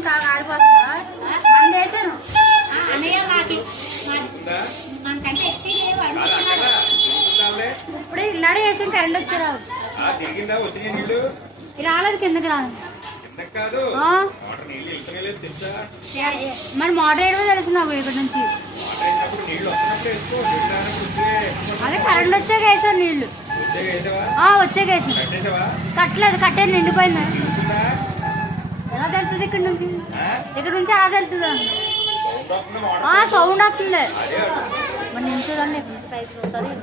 కాలిపోతున్నా మంది వేసాను ఇప్పుడు ఇల్లాడే వేసి కరెంట్ వచ్చారు రాలేదు కిందకి రాలేదు మరి మోటార్ వేయడమే తెలుసు నాకు ఇక్కడ నుంచి అదే కరెంట్ వచ్చాక వేసాను నీళ్లు వచ్చాక వేసాను కట్టలేదు కట్టేది నిండిపోయింది ఎలా తెలుస్తుంది ఇక్కడ నుంచి ఎలా తెలుస్తుందా సౌండ్ వస్తుంది మరి నించుదండి పైకి వస్తుంది